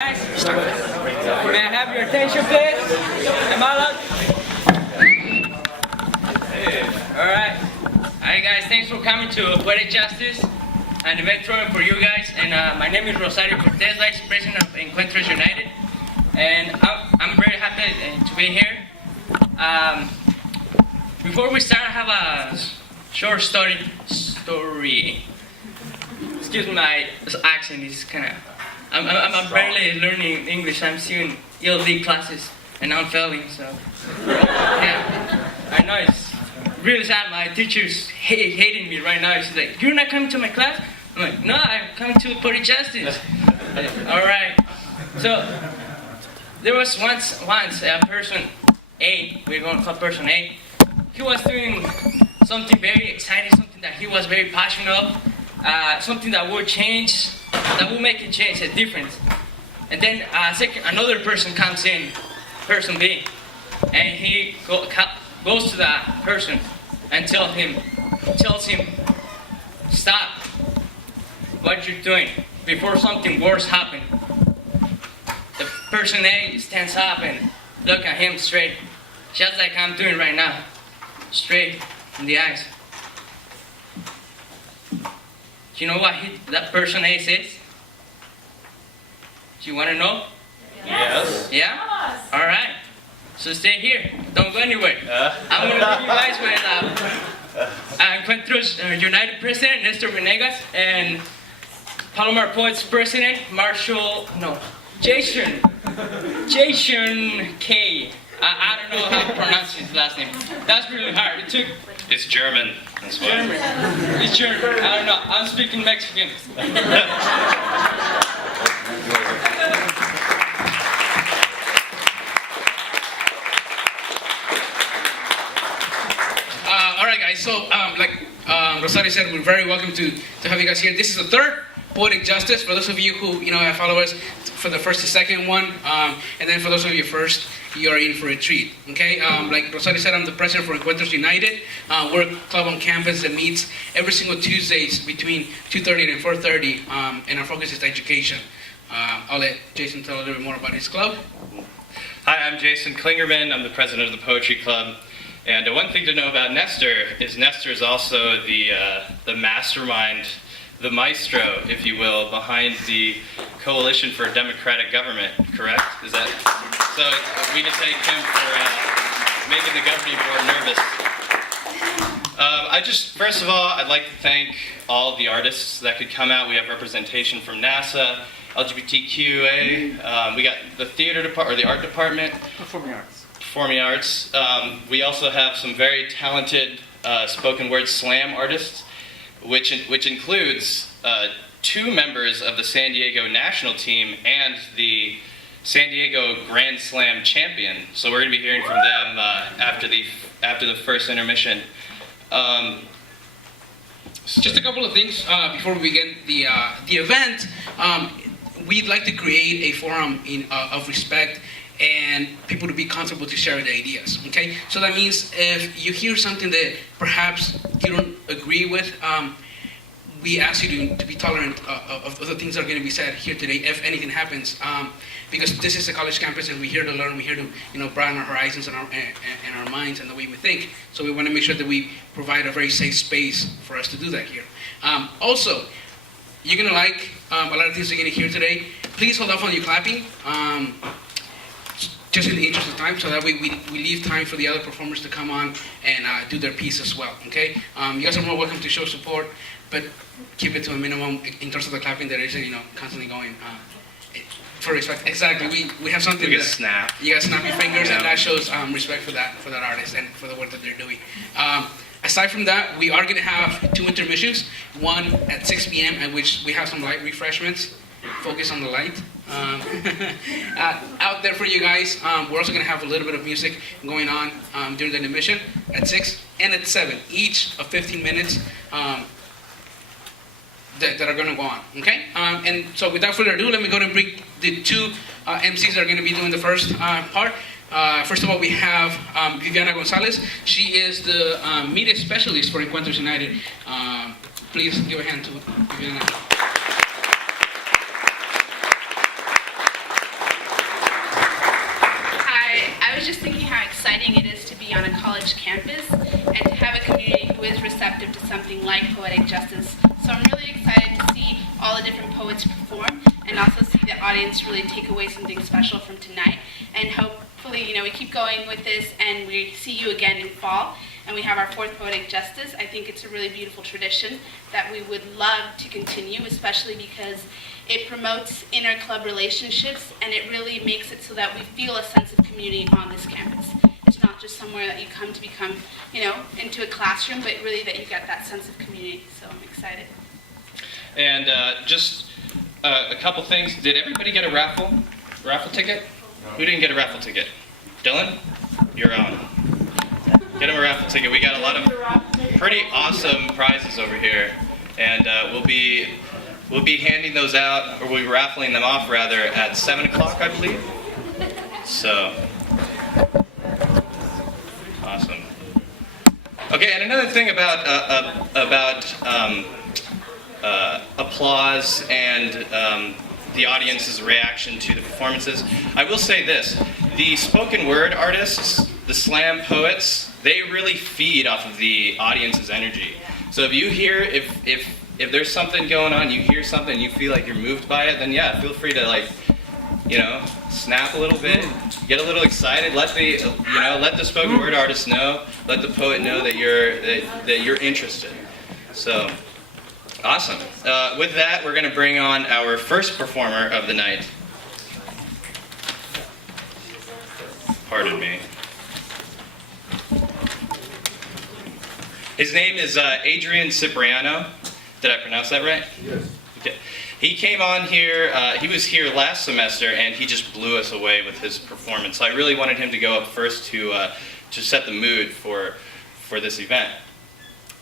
May I have your attention, please? Am I allowed? Alright. Alright, guys, thanks for coming to Poetic Justice and event throwing for you guys. And my name is Rosario Cortez, Vice President of Encuentros United. And I'm very happy to be here. Before we start, I have a short story. Excuse me, my accent is kind of... I'm barely learning English. I'm still in ELD classes and I'm failing, so yeah. I know it's really sad. My teacher's hating me right now. She's like, "You're not coming to my class?" I'm like, "No, I'm coming to Poetic Justice." All right. So there was once a person A. We're going to call person A. He was doing something very exciting, something that he was very passionate of, something that would change. That will make a change, a difference. And then another person comes in, person B, and he goes to that person and tells him, stop what you're doing before something worse happens. The person A stands up and look at him straight, just like I'm doing right now, straight in the eyes. Do you know what that person A says? Do you want to know? Yes. Yeah? Yes. All right. So stay here. Don't go anywhere. I'm going to leave you guys with Encuentros United President, Nestor Venegas, and Palomar Poets President, Jason K. I don't know how to pronounce his last name. That's really hard. It's German. That's why. German. It's German. I don't know. I'm speaking Mexican. All right, guys. So, like Rosario said, we're very welcome to have you guys here. This is the third Poetic Justice. For those of you who have followed us for the first and second one, and then for those of you first, you are in for a treat. Okay. Like Rosario said, I'm the president for Encuentros United. We're a club on campus that meets every single Tuesdays between 2:30 and 4:30, and our focus is education. I'll let Jason tell a little bit more about his club. Hi, I'm Jason Klingerman. I'm the president of the Poetry Club. And one thing to know about Nestor is also the mastermind, the maestro, if you will, behind the Coalition for Democratic Government, correct? Is that so? We can thank him for making the governing board nervous. First of all, I'd like to thank all the artists that could come out. We have representation from NASA, LGBTQA. We got the theater department, or the art department. Performing arts. We also have some very talented spoken word slam artists, which includes 2 members of the San Diego national team and the San Diego Grand Slam champion. So we're going to be hearing from them after the first intermission. Just a couple of things before we begin the event. We'd like to create a forum of respect and people to be comfortable to share their ideas, okay? So that means if you hear something that perhaps you don't agree with, we ask you to be tolerant of the things that are going to be said here today, if anything happens, because this is a college campus and we're here to learn, we're here to broaden our horizons and our minds and the way we think. So we want to make sure that we provide a very safe space for us to do that here. Also, you're going to like a lot of things you're going to hear today. Please hold off on your clapping. Just in the interest of time, so that way we leave time for the other performers to come on and do their piece as well, okay? You guys are more welcome to show support, but keep it to a minimum in terms of the clapping that isn't, constantly going for respect. Exactly, we have something you snap. You gotta snap your fingers, and that shows respect for that artist and for the work that they're doing. Aside from that, we are gonna have 2 intermissions, one at 6 p.m. at which we have some light refreshments. Focus on the light. Out there for you guys. We're also going to have a little bit of music going on during the intermission at 6 and at 7, each of 15 minutes that are going to go on. Okay? And so without further ado, let me go ahead and bring the 2 MCs that are going to be doing the first part. First of all, we have Viviana Gonzalez. She is the media specialist for Encuentros United. Please give a hand to Viviana. just thinking how exciting it is to be on a college campus and to have a community who is receptive to something like Poetic Justice. So I'm really excited to see all the different poets perform and also see the audience really take away something special from tonight. And hopefully, we keep going with this and we see you again in fall. And we have our 4th Poetic Justice. I think it's a really beautiful tradition that we would love to continue, especially because it promotes inter-club relationships and it really makes it so that we feel a sense of community on this campus. It's not just somewhere that you come to become, into a classroom, but really that you get that sense of community. So I'm excited. And just a couple things. Did everybody get a raffle ticket? Who didn't get a raffle ticket? Dylan? You're on. Get him a raffle ticket. We got a lot of pretty awesome prizes over here, and we'll be handing those out, or we'll be raffling them off rather at 7 o'clock, I believe. So awesome. Okay, and another thing about applause and the audience's reaction to the performances. I will say this: the spoken word artists, the slam poets, they really feed off of the audience's energy. So if you hear, if there's something going on, you hear something, you feel like you're moved by it, then yeah, feel free to snap a little bit, get a little excited, let the spoken word artist know, let the poet know that you're interested. So, awesome. With that, we're going to bring on our first performer of the night. Pardon me. His name is Adrian Cipriano. Did I pronounce that right? Yes. Okay. He came on here, he was here last semester, and he just blew us away with his performance. So I really wanted him to go up first to set the mood for this event.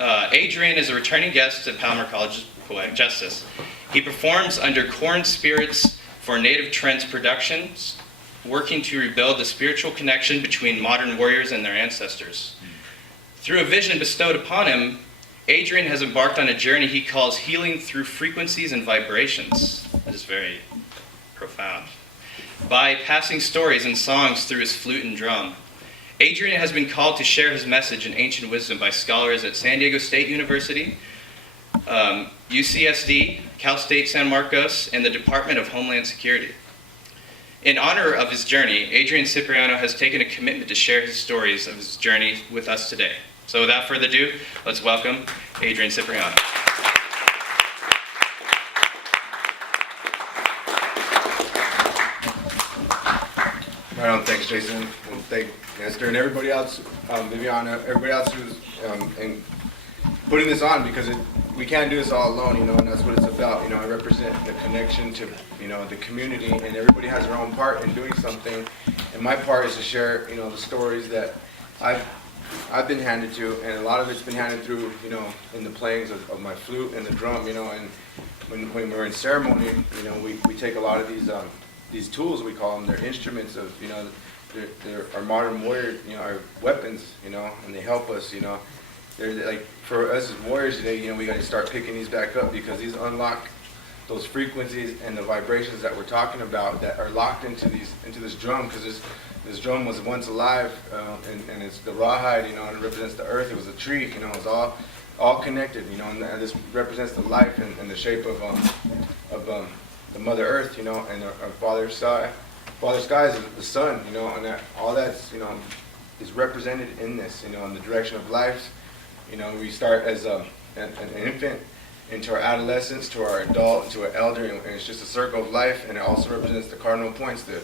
Adrian is a returning guest at Palomar College's Poetic Justice. He performs under Corn Spirits for Native Trends Productions, working to rebuild the spiritual connection between modern warriors and their ancestors. Through a vision bestowed upon him, Adrian has embarked on a journey he calls healing through frequencies and vibrations. That is very profound. By passing stories and songs through his flute and drum, Adrian has been called to share his message in ancient wisdom by scholars at San Diego State University, UCSD, Cal State San Marcos, and the Department of Homeland Security. In honor of his journey, Adrian Cipriano has taken a commitment to share his stories of his journey with us today. So without further ado, let's welcome Adrian Cipriano. Right on, thanks Jason, and thank Nestor and everybody else, Viviana, everybody else who's and putting this on, because we can't do this all alone, and that's what it's about. I represent the connection to, the community, and everybody has their own part in doing something, and my part is to share, the stories that I've been handed to, and a lot of it's been handed through, in the playings of my flute and the drum, and when we're in ceremony, we take a lot of these tools, we call them, they're instruments of, they're our modern warrior, our weapons, and they help us, they're like, for us as warriors today, we got to start picking these back up, because these unlock those frequencies and the vibrations that we're talking about that are locked into this drum, because this drum was once alive, and it's the rawhide, and it represents the earth. It was a tree, it was all connected, and this represents the life and the shape of the Mother Earth, and our Father Sky. Father Sky is the sun, and all that's is represented in this, in the direction of life. We start as an infant, into our adolescence, to our adult, to our elder, and it's just a circle of life, and it also represents the cardinal points, the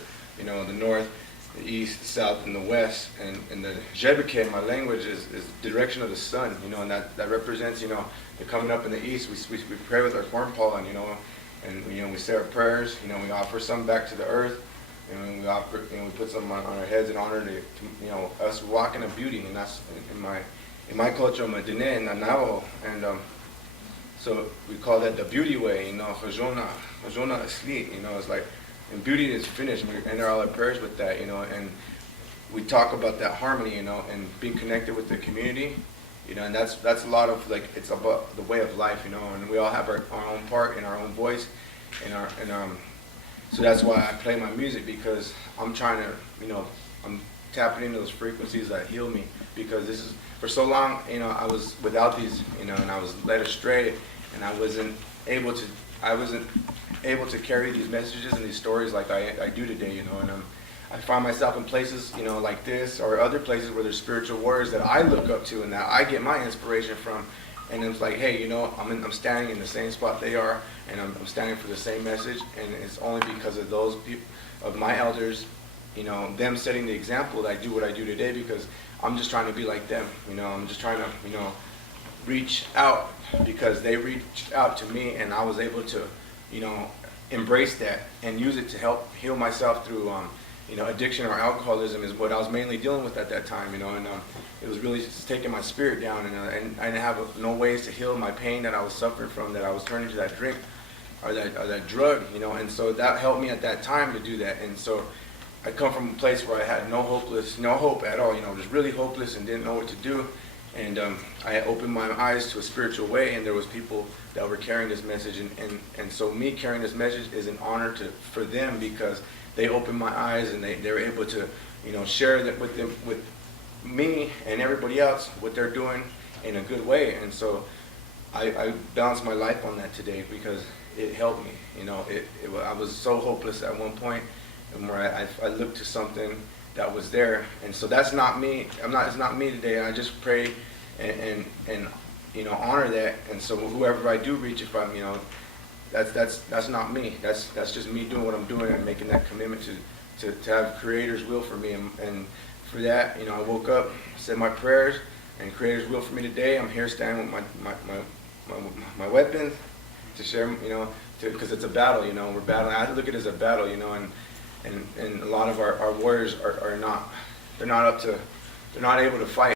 north, the east, the south, and the west, and the Jebeke, my language, is the direction of the sun, and that represents, the coming up in the east. We pray with our corn pollen, and we say our prayers, we offer some back to the earth, and we offer, we put some on our heads in honor to us walking in beauty, and that's in my culture, I'm a Dene and a Navajo, and so we call that the beauty way, Hajona Asli, it's like, and beauty is finished, and we end all our prayers with that, and we talk about that harmony, and being connected with the community, and that's a lot of, like, it's about the way of life, and we all have our own part and our own voice, so that's why I play my music, because I'm trying to, tapping into those frequencies that heal me, because this is, for so long, you know, I was without these, you know, and I was led astray, and I wasn't able to carry these messages and these stories like I do today, you know, and I find myself in places, you know, like this or other places where there's spiritual warriors that I look up to and that I get my inspiration from, and it's like, hey, you know, I'm standing in the same spot they are, and I'm standing for the same message, and it's only because of those people, of my elders, you know, them setting the example that I do what I do today, because I'm just trying to be like them, you know, I'm just trying to, you know, reach out because they reached out to me, and I was able to, you know, embrace that and use it to help heal myself through, you know, addiction or alcoholism is what I was mainly dealing with at that time, you know, and it was really just taking my spirit down, and I didn't have no ways to heal my pain that I was suffering from, that I was turning to that drink or that drug, you know, and so that helped me at that time to do that. And so I come from a place where I had no hope at all, you know, just really hopeless and didn't know what to do. And I opened my eyes to a spiritual way, and there was people that were carrying this message, and so me carrying this message is an honor for them, because they opened my eyes, and they were able to, you know, share that with them, with me and everybody else, what they're doing in a good way. And so I balanced my life on that today, because it helped me, you know. I was so hopeless at one point, and where I looked to something that was there, and so that's not me. It's not me today. I just pray and you know, honor that. And so whoever I do reach, if I'm, you know, that's not me. That's just me doing what I'm doing and making that commitment to have Creator's will for me. And for that, you know, I woke up, said my prayers, and Creator's will for me today. I'm here standing with my weapons to share, you know, because it's a battle, you know. We're battling. I look at it as a battle, you know, and a lot of our warriors are not, they're not able to fight.